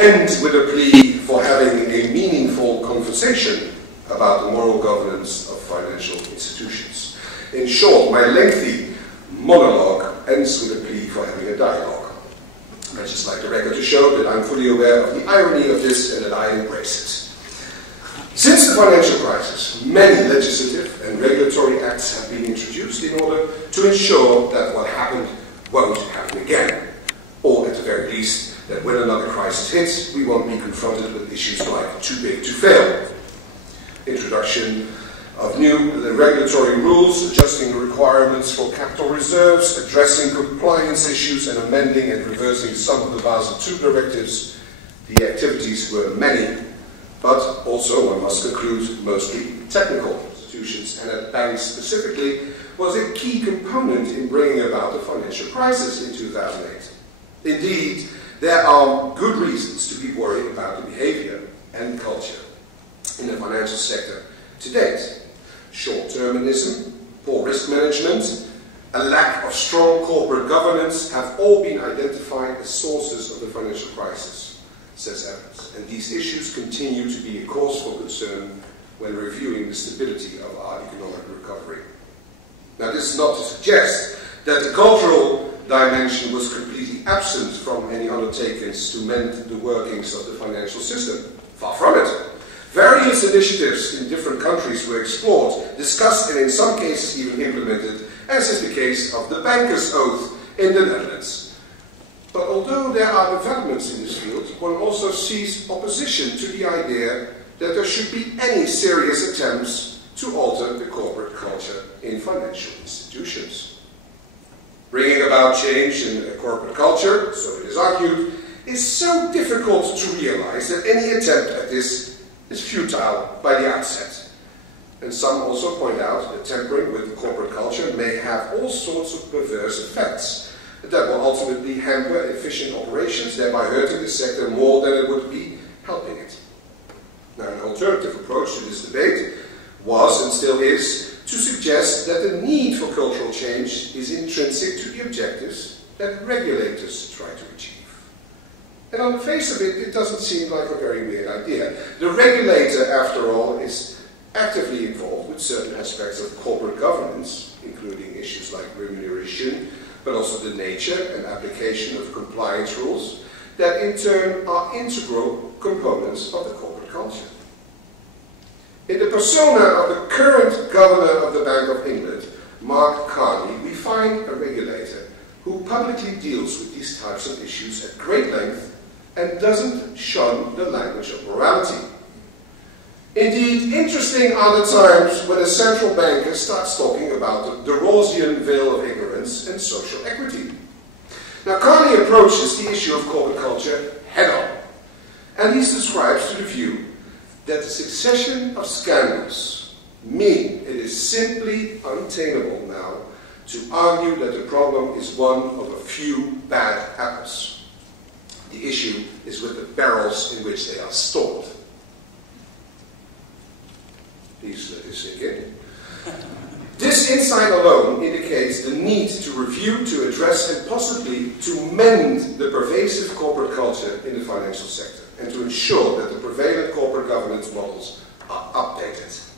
end with a plea for having a meaningful conversation about the moral governance of financial institutions. In short, my lengthy monologue ends with a plea for having a dialogue. I'd just like the record to show that I'm fully aware of the irony of this and that I embrace it. Since the financial crisis, many legislative and regulatory acts have been introduced in order to ensure that what happened won't happen again, or at the very least, that when another crisis hits, we won't be confronted with issues like too big to fail. Introduction of new regulatory rules, adjusting requirements for capital reserves, addressing compliance issues, and amending and reversing some of the Basel II directives. The activities were many, but also, one must conclude, mostly technical. Institutions, and at banks specifically, was a key component in bringing about the financial crisis in 2008. Indeed, there are good reasons to be worried about the behavior and culture in the financial sector to date. Short-termism, poor risk management, a lack of strong corporate governance have all been identified as sources of the financial crisis, says Evans, and these issues continue to be a cause for concern when reviewing the stability of our economic recovery. Now, this is not to suggest that the cultural dimension was completely absent from any undertakings to mend the workings of the financial system. Far from it. Various initiatives in different countries were explored, discussed, and in some cases even implemented, as is the case of the banker's oath in the Netherlands. But although there are developments in this field, one also sees opposition to the idea that there should be any serious attempts to alter the corporate culture in financial institutions. Bringing about change in a corporate culture, so it is argued, is so difficult to realize that any attempt at this is futile by the outset. And some also point out that tampering with the corporate culture may have all sorts of perverse effects that will ultimately hamper efficient operations, thereby hurting the sector more than it would be helping it. Now, an alternative approach to this debate was, and still is, to suggest that the need for cultural change is intrinsic to the objectives that regulators try to achieve. And on the face of it, it doesn't seem like a very weird idea. The regulator, after all, is actively involved with certain aspects of corporate governance, including issues like remuneration, but also the nature and application of compliance rules, that in turn are integral components of the corporate culture. In the persona of the current governor of the Bank of England, Mark Carney, we find a regulator who publicly deals with these types of issues at great length and doesn't shun the language of morality. Indeed, interesting are the times when a central banker starts talking about the Rawlsian veil of ignorance and social equity. Now, Carney approaches the issue of corporate culture head-on, and he subscribes to the view that the succession of scandals mean it is simply untenable now to argue that the problem is one of a few bad apples. The issue is with the barrels in which they are stored. Please let this sink in. This insight alone indicates the need to review, to address, and possibly to mend the pervasive corporate culture in the financial sector, and to ensure that the prevalent corporate governance models are updated.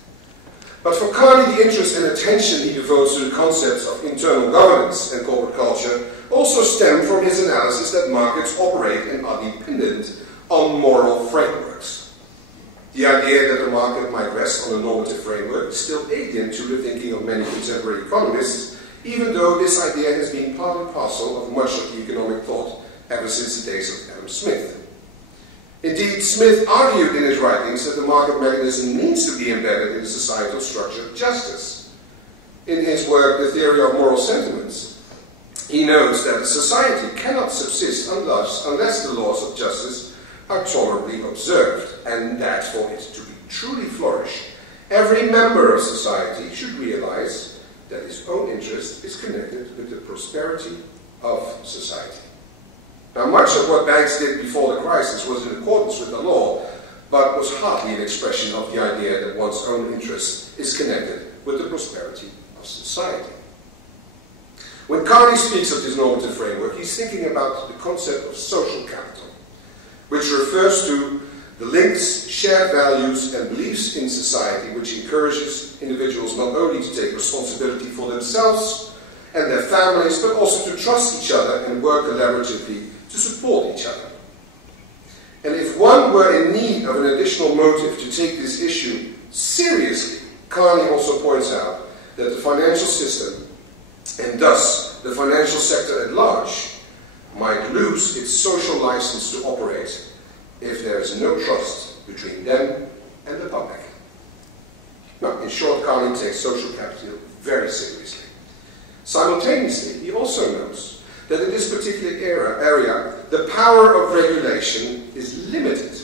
But for Carney, the interest and attention he devotes to the concepts of internal governance and corporate culture also stem from his analysis that markets operate and are dependent on moral frameworks. The idea that the market might rest on a normative framework is still alien to the thinking of many contemporary economists, even though this idea has been part and parcel of much of the economic thought ever since the days of Adam Smith. Indeed, Smith argued in his writings that the market mechanism needs to be embedded in the societal structure of justice. In his work, The Theory of Moral Sentiments, he notes that a society cannot subsist unless the laws of justice are tolerably observed, and that for it to be truly flourish, every member of society should realize that his own interest is connected with the prosperity of society. Now, much of what banks did before the crisis was in accordance with the law, but was hardly an expression of the idea that one's own interest is connected with the prosperity of society. When Carney speaks of this normative framework, he's thinking about the concept of social capital, which refers to the links, shared values and beliefs in society, which encourages individuals not only to take responsibility for themselves and their families, but also to trust each other and work collaboratively to support each other. And if one were in need of an additional motive to take this issue seriously, Carney also points out that the financial system, and thus the financial sector at large, might lose its social license to operate if there is no trust between them and the public. Now, in short, Carney takes social capital very seriously. Simultaneously, he also notes that in this particular area, the power of regulation is limited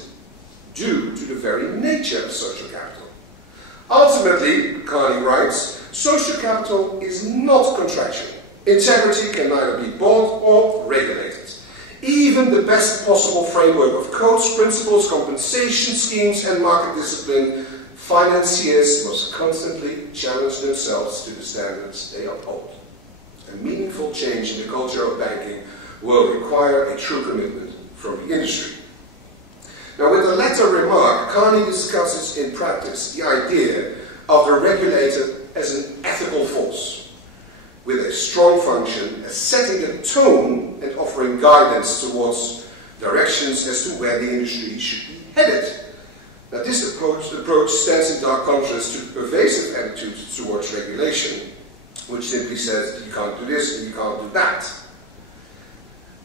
due to the very nature of social capital. Ultimately, Carney writes, social capital is not contractual. Integrity can neither be bought or regulated. Even the best possible framework of codes, principles, compensation schemes, and market discipline, financiers must constantly challenge themselves to the standards they uphold. A meaningful change in the culture of banking will require a true commitment from the industry. Now, with the latter remark, Carney discusses in practice the idea of the regulator as an ethical force, with a strong function as setting the tone and offering guidance towards directions as to where the industry should be headed. Now, this approach stands in dark contrast to the pervasive attitude towards regulation, which simply says you can't do this and you can't do that.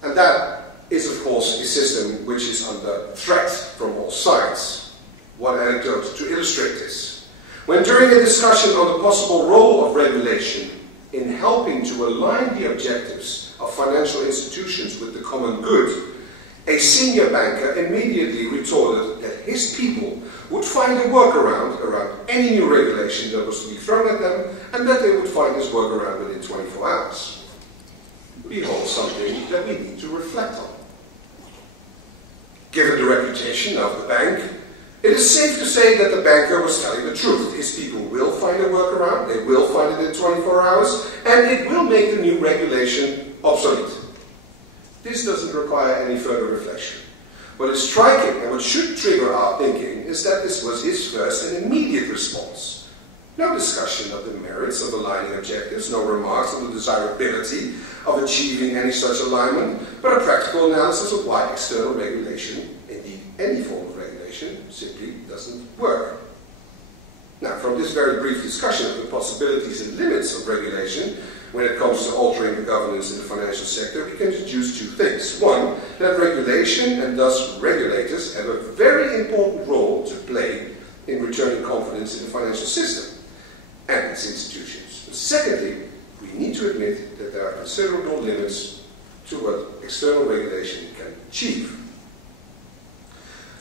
And that is, of course, a system which is under threat from all sides. One anecdote to illustrate this. When during a discussion on the possible role of regulation in helping to align the objectives of financial institutions with the common good, a senior banker immediately retorted that his people would find a workaround around any new regulation that was to be thrown at them, and that they would find this workaround within 24 hours. Behold, something that we need to reflect on. Given the reputation of the bank, it is safe to say that the banker was telling the truth. His people will find a workaround, they will find it in 24 hours, and it will make the new regulation obsolete. This doesn't require any further reflection. What is striking and what should trigger our thinking is that this was his first and immediate response. No discussion of the merits of aligning objectives, no remarks on the desirability of achieving any such alignment, but a practical analysis of why external regulation, indeed any form of regulation, simply doesn't work. Now, from this very brief discussion of the possibilities and limits of regulation, when it comes to altering the governance in the financial sector, we can deduce two things. One, that regulation and thus regulators have a very important role to play in returning confidence in the financial system and its institutions. And secondly, we need to admit that there are considerable limits to what external regulation can achieve.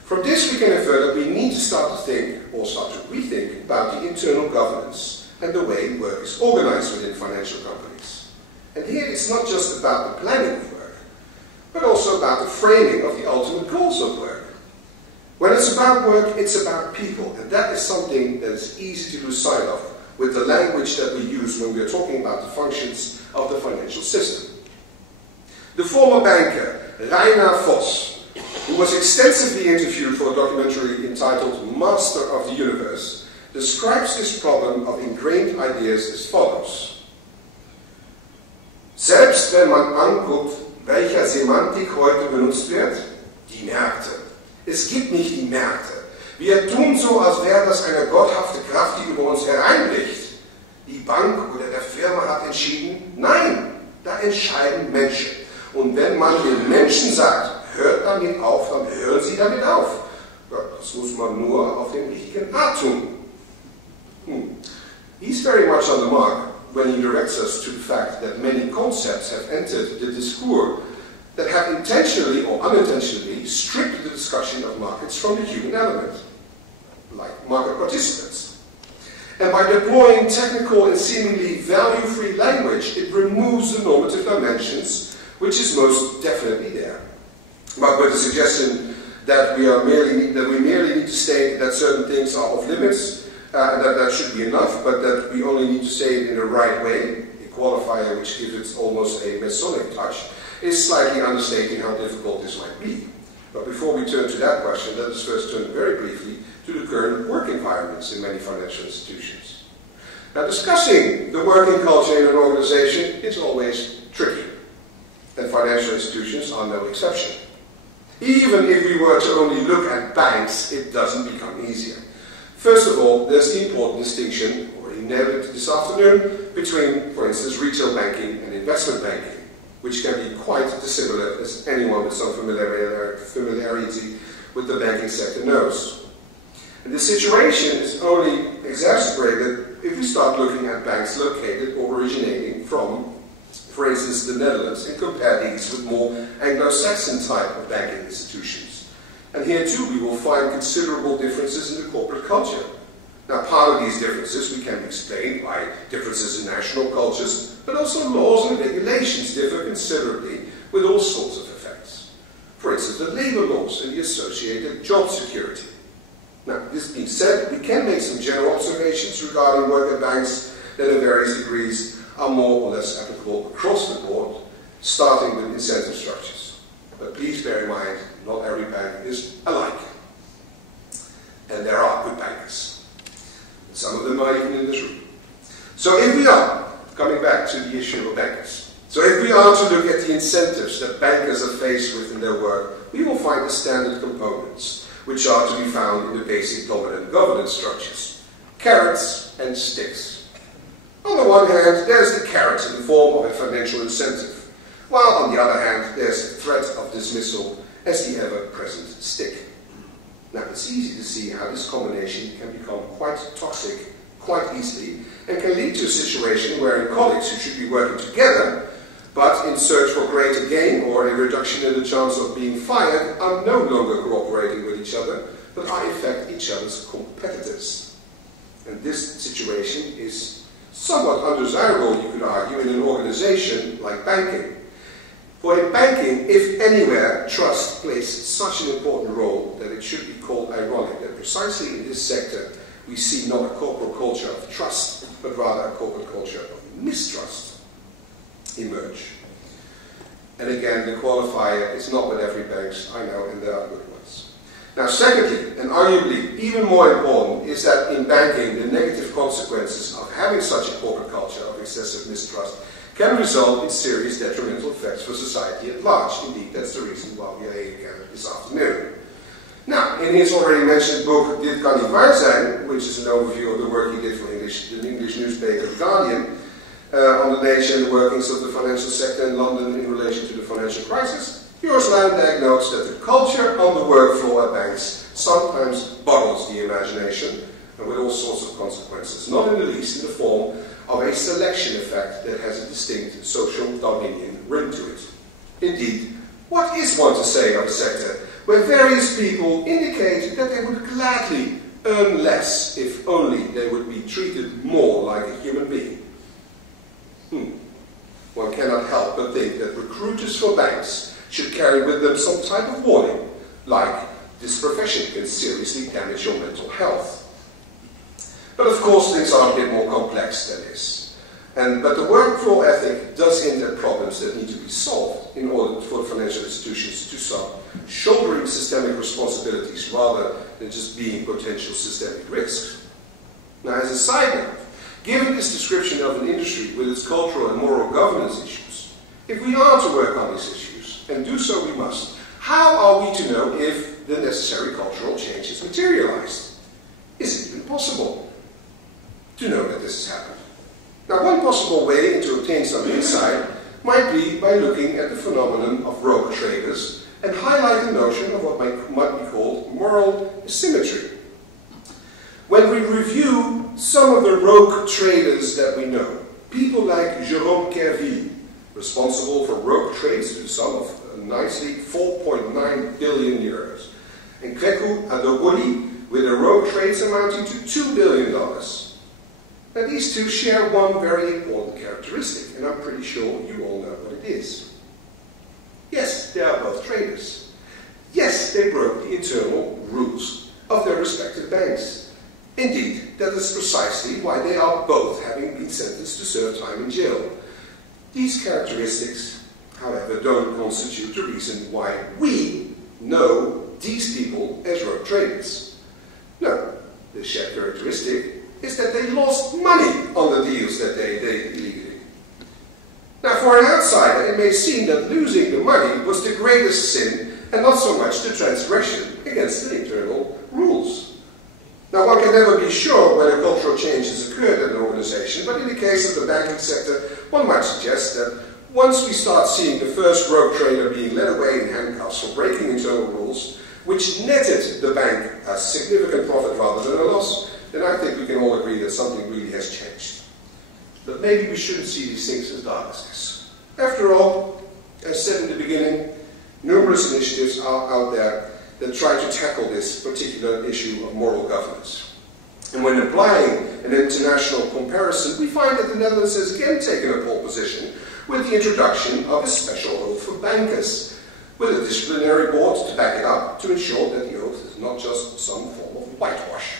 From this we can infer that we need to start to think, or start to rethink, about the internal governance and the way work is organized within financial companies. And here it's not just about the planning of work, but also about the framing of the ultimate goals of work. When it's about work, it's about people, and that is something that is easy to lose sight of with the language that we use when we are talking about the functions of the financial system. The former banker, Rainer Vos, who was extensively interviewed for a documentary entitled Master of the Universe, describes this problem of ingrained ideas as follows. Selbst wenn man anguckt, welcher Semantik heute benutzt wird, die Märkte. Es gibt nicht die Märkte. Wir tun so, als wäre das eine gotthafte Kraft, die über uns hereinbricht. Die Bank oder der Firma hat entschieden. Nein, da entscheiden Menschen. Und wenn man den Menschen sagt, hört damit auf, dann hören sie damit auf. Ja, das muss man nur auf den richtigen Art tun. He's very much on the mark when he directs us to the fact that many concepts have entered the discourse that have intentionally or unintentionally stripped the discussion of markets from the human element, like market participants. And by deploying technical and seemingly value-free language, it removes the normative dimensions, which is most definitely there. But with the suggestion that we merely need to state that certain things are off limits, that should be enough, but that we only need to say it in the right way, a qualifier which gives it almost a Masonic touch, is slightly understating how difficult this might be. But before we turn to that question, let us first turn very briefly to the current work environments in many financial institutions. Now, discussing the working culture in an organization is always tricky, and financial institutions are no exception. Even if we were to only look at banks, it doesn't become easier. First of all, there's the important distinction, already nailed it this afternoon, between, for instance, retail banking and investment banking, which can be quite dissimilar, as anyone with some familiarity with the banking sector knows. And this situation is only exacerbated if we start looking at banks located or originating from, for instance, the Netherlands, and compare these with more Anglo-Saxon type of banking institutions. And here too we will find considerable differences in the corporate culture. Now, part of these differences we can explain by differences in national cultures, but also laws and regulations differ considerably with all sorts of effects. For instance, the labor laws and the associated job security. Now, this being said, we can make some general observations regarding work at banks that in various degrees are more or less applicable across the board, starting with incentive structures. But please bear in mind, not every bank is alike. And there are good bankers. And some of them are even in this room. So if we are, coming back to the issue of bankers, so if we are to look at the incentives that bankers are faced with in their work, we will find the standard components, which are to be found in the basic dominant governance structures: carrots and sticks. On the one hand, there's the carrot in the form of a financial incentive, while on the other hand, there's the threat of dismissal as the ever-present stick. Now, it's easy to see how this combination can become quite toxic quite easily and can lead to a situation wherein colleagues who should be working together, but in search for greater gain or a reduction in the chance of being fired, are no longer cooperating with each other, but are in fact each other's competitors. And this situation is somewhat undesirable, you could argue, in an organization like banking. For in banking, if anywhere, trust plays such an important role that it should be called ironic that precisely in this sector we see not a corporate culture of trust, but rather a corporate culture of mistrust emerge. And again, the qualifier is not with every bank, I know, and there are good ones. Now, secondly, and arguably even more important, is that in banking, the negative consequences of having such a corporate culture of excessive mistrust can result in serious detrimental effects for society at large. Indeed, that's the reason why we are here again this afternoon. Now, in his already mentioned book, Dit kan niet waar zijn, which is an overview of the work he did for the English newspaper The Guardian, on the nature and the workings of the financial sector in London in relation to the financial crisis, Joris Luijendijk notes that the culture on the work floor at banks sometimes boggles the imagination, and with all sorts of consequences, not in the least in the form of a selection effect that has a distinct social Darwinian ring to it. Indeed, what is one to say of a sector where various people indicate that they would gladly earn less if only they would be treated more like a human being? One cannot help but think that recruiters for banks should carry with them some type of warning, like this profession can seriously damage your mental health. But of course things are a bit more complex than this. But the work floor ethic does hint at problems that need to be solved in order for financial institutions to start shouldering systemic responsibilities rather than just being potential systemic risks. Now, as a side note, given this description of an industry with its cultural and moral governance issues, if we are to work on these issues, and do so we must, how are we to know if the necessary cultural change is materialized? Is it even possible to know that this has happened? Now, one possible way to obtain some insight might be by looking at the phenomenon of rogue traders and highlight the notion of what might be called moral asymmetry. When we review some of the rogue traders that we know, people like Jérôme Kerville, responsible for rogue trades to the sum of nicely 4.9 billion euros, and Kweku Adogoli with a rogue trades amounting to $2 billion. Now, these two share one very important characteristic, and I'm pretty sure you all know what it is. Yes, they are both traders. Yes, they broke the internal rules of their respective banks. Indeed, that is precisely why they are both having been sentenced to serve time in jail. These characteristics, however, don't constitute the reason why we know these people as rogue traders. No, the shared characteristic is that they lost money on the deals that they did illegally. Now, for an outsider, it may seem that losing the money was the greatest sin and not so much the transgression against the internal rules. Now, one can never be sure when a cultural change has occurred in an organization, but in the case of the banking sector, one might suggest that once we start seeing the first rogue trader being led away in handcuffs for breaking internal rules, which netted the bank a significant profit rather than a loss, then I think we can all agree that something really has changed. But maybe we shouldn't see these things as dark as this. After all, as said in the beginning, numerous initiatives are out there that try to tackle this particular issue of moral governance. And when applying an international comparison, we find that the Netherlands has again taken a pole position with the introduction of a special oath for bankers, with a disciplinary board to back it up to ensure that the oath is not just some form of whitewash.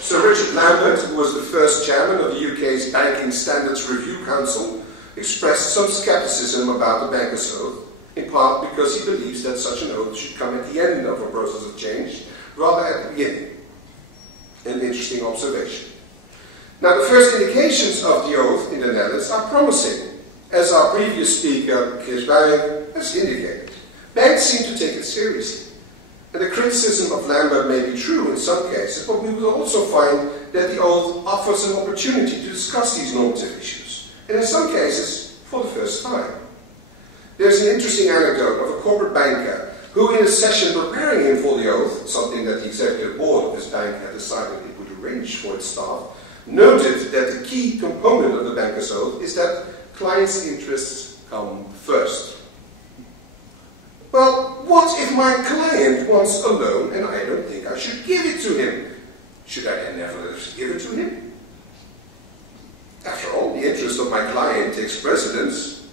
Sir Richard Lambert, who was the first chairman of the UK's Banking Standards Review Council, expressed some skepticism about the banker's oath, in part because he believes that such an oath should come at the end of a process of change, rather at the beginning. An interesting observation. Now, the first indications of the oath in the Netherlands are promising, as our previous speaker, Chris Buijing, has indicated. Banks seem to take it seriously. And the criticism of Lambert may be true in some cases, but we will also find that the oath offers an opportunity to discuss these normative issues, and in some cases, for the first time. There's an interesting anecdote of a corporate banker who, in a session preparing him for the oath, something that the executive board of this bank had decided it would arrange for its staff, noted that the key component of the banker's oath is that clients' interests come first. Well, what if my client wants a loan and I don't think I should give it to him? Should I then nevertheless give it to him? After all, the interest of my client takes precedence.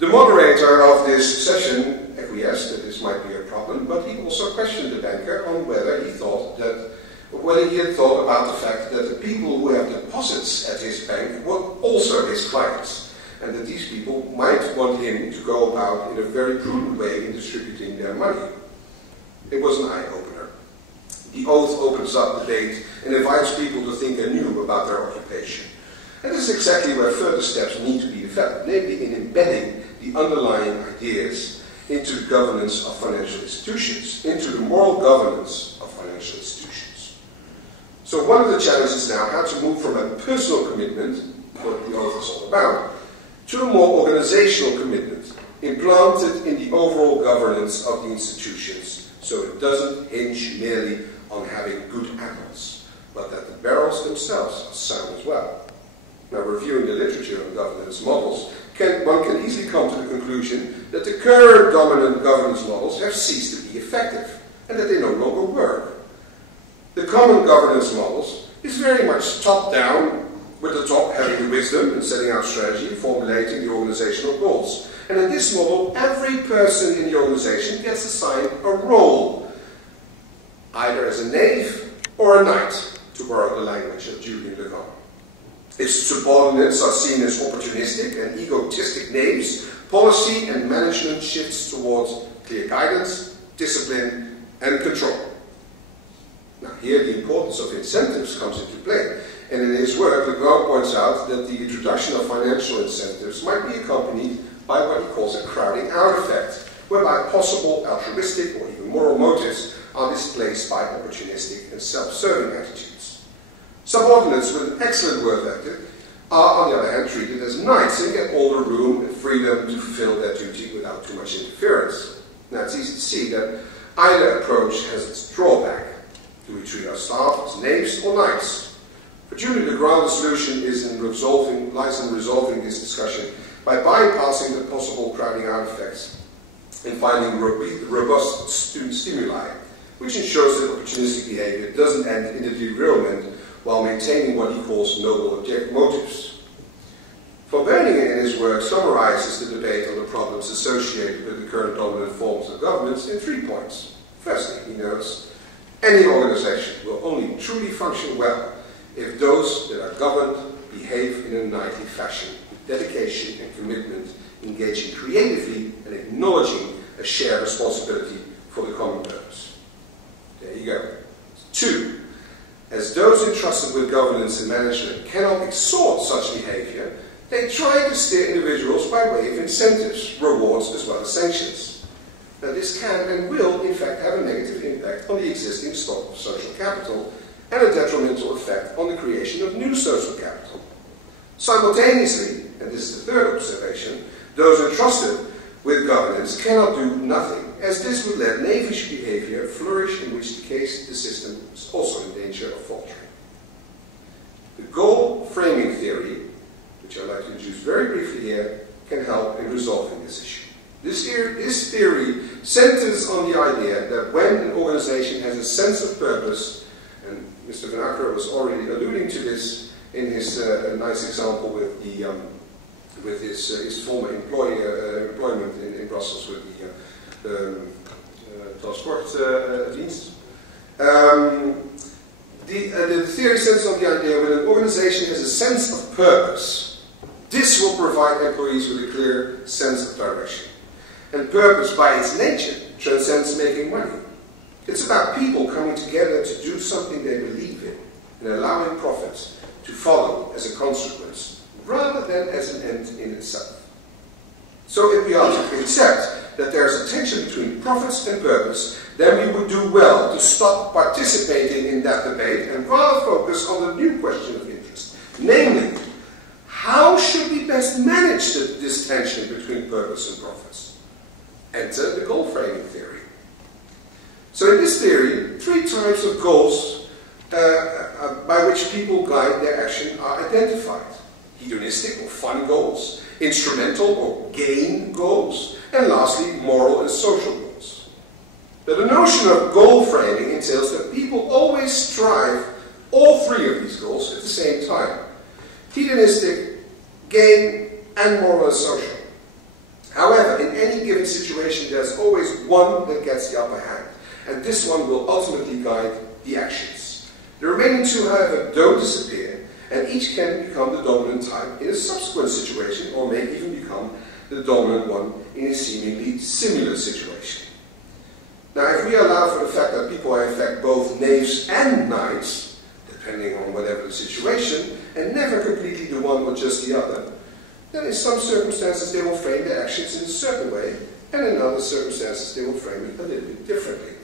The moderator of this session acquiesced that this might be a problem, but he also questioned the banker on whether he had thought about the fact that the people who have deposits at his bank were also his clients, and that these people might want him to go about in a very prudent way in distributing their money. It was an eye-opener. The oath opens up debate and invites people to think anew about their occupation. And this is exactly where further steps need to be developed, namely in embedding the underlying ideas into the governance of financial institutions, into the moral governance of financial institutions. So one of the challenges now, how to move from a personal commitment, what the oath is all about, to a more organizational commitment, implanted in the overall governance of the institutions, so it doesn't hinge merely on having good apples, but that the barrels themselves are sound as well. Now, reviewing the literature on governance models, one can easily come to the conclusion that the current dominant governance models have ceased to be effective, and that they no longer work. The common governance models is very much top-down, with the top having the wisdom in setting out strategy and formulating the organizational goals. And in this model, every person in the organization gets assigned a role, either as a knave or a knight, to borrow the language of Julian Le Grand. Its subordinates are seen as opportunistic and egotistic knaves. Policy and management shifts towards clear guidance, discipline, and control. Now, here the importance of incentives comes into play. And in his work, Le Grand points out that the introduction of financial incentives might be accompanied by what he calls a crowding out effect, whereby possible altruistic or even moral motives are displaced by opportunistic and self-serving attitudes. Subordinates with an excellent work ethic are, on the other hand, treated as knights and get all the room and freedom to fulfill their duty without too much interference. Now, it's easy to see that either approach has its drawback. Do we treat our staff as knaves or knights? For Julian Le Grand, the solution lies in resolving this discussion by bypassing the possible crowding out effects and finding robust stimuli, which ensures that opportunistic behavior doesn't end in a derailment while maintaining what he calls noble motives. Von Beuningen in his work summarizes the debate on the problems associated with the current dominant forms of governance in 3 points. Firstly, he notes, any organization will only truly function well if those that are governed behave in a knightly fashion, with dedication and commitment, engaging creatively and acknowledging a shared responsibility for the common purpose. There you go. 2. As those entrusted with governance and management cannot exhort such behavior, they try to steer individuals by way of incentives, rewards, as well as sanctions. Now, this can and will, in fact, have a negative impact on the existing stock of social capital and a detrimental effect on the creation of new social capital. Simultaneously, and this is the third observation, those entrusted with governance cannot do nothing, as this would let knavish behavior flourish, in which case the system is also in danger of faltering. The goal framing theory, which I'd like to introduce very briefly here, can help in resolving this issue. This theory centers on the idea that when an organization has a sense of purpose, and Mr. Van Acker was already alluding to this in his nice example with his former employment in Brussels with the Transportdienst. The theory centers on the idea when an organization has a sense of purpose, this will provide employees with a clear sense of direction. And purpose, by its nature, transcends making money. It's about people coming together to do something they believe in and allowing profits to follow as a consequence, rather than as an end in itself. So if we are to accept that there is a tension between profits and purpose, then we would do well to stop participating in that debate and rather focus on the new question of interest. Namely, how should we best manage this tension between purpose and profits? Enter the goal framing theory. So in this theory, 3 types of goals by which people guide their action are identified. Hedonistic or fun goals, instrumental or gain goals, and lastly, moral and social goals. But the notion of goal framing entails that people always strive all 3 of these goals at the same time. Hedonistic, gain, and moral and social. However, in any given situation, there's always one that gets the upper hand, and this one will ultimately guide the actions. The remaining 2, however, don't disappear, and each can become the dominant type in a subsequent situation, or may even become the dominant one in a seemingly similar situation. Now, if we allow for the fact that people are in fact both knaves and knights, depending on whatever the situation, and never completely the one or just the other, then in some circumstances they will frame their actions in a certain way, and in other circumstances they will frame it a little bit differently.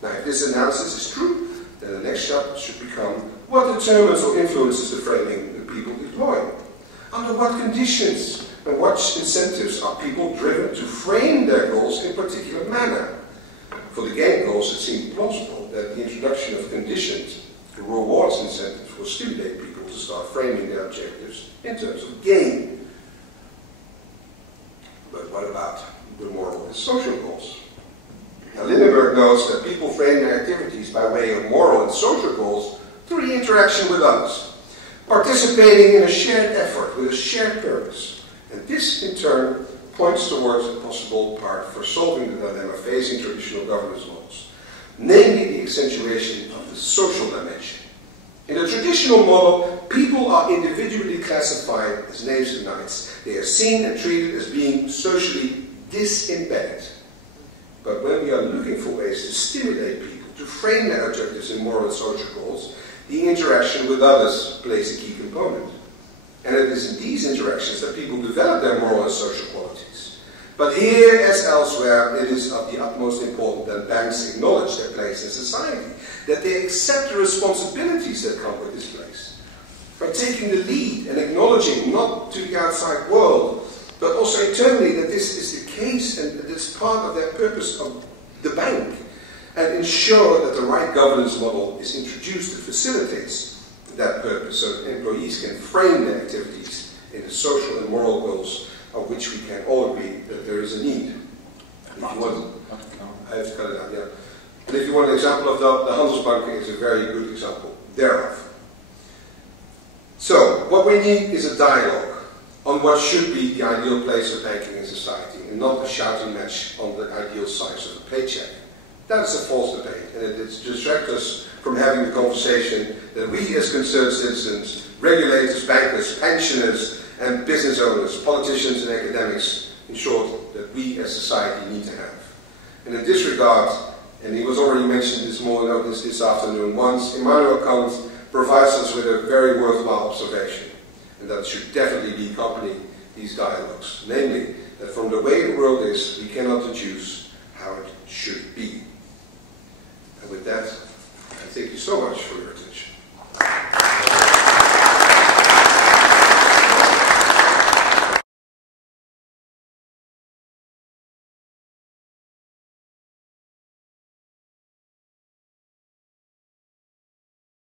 Now, if this analysis is true, then the next chapter should become what determines or influences the framing that people deploy. Under what conditions and what incentives are people driven to frame their goals in a particular manner? For the gain goals, it seemed plausible that the introduction of conditioned rewards incentives will stimulate people to start framing their objectives in terms of gain. But what about the moral and social goals? Now, Lindenberg notes that people frame their activities by way of moral and social goals through the interaction with others, participating in a shared effort with a shared purpose. And this, in turn, points towards a possible part for solving the dilemma facing traditional governance models, namely the accentuation of the social dimension. In the traditional model, people are individually classified as knaves and knights. They are seen and treated as being socially disembedded. But when we are looking for ways to stimulate people to frame their objectives in moral and social goals, the interaction with others plays a key component. And it is in these interactions that people develop their moral and social qualities. But here, as elsewhere, it is of the utmost importance that banks acknowledge their place in society, that they accept the responsibilities that come with this place. By taking the lead and acknowledging, not to the outside world, but also internally, that this is the case and that it's part of their purpose of the bank, and ensure that the right governance model is introduced that facilitates that purpose, so that employees can frame their activities in the social and moral goals of which we can all agree that there is a need. If you want, I have to cut it out, yeah. And if you want an example of the Handelsbank is a very good example thereof. So, what we need is a dialogue on what should be the ideal place of banking in society, and not a shouting match on the ideal size of a paycheck. That is a false debate, and it distracts us from having the conversation that we as concerned citizens, regulators, bankers, pensioners, and business owners, politicians and academics, in short, that we as society need to have. And in this regard, and he was already mentioned this afternoon once, Immanuel Kant provides us with a very worthwhile observation, and that should definitely accompany these dialogues, namely, that from the way the world is, we cannot deduce how it should be. And with that, I thank you so much for your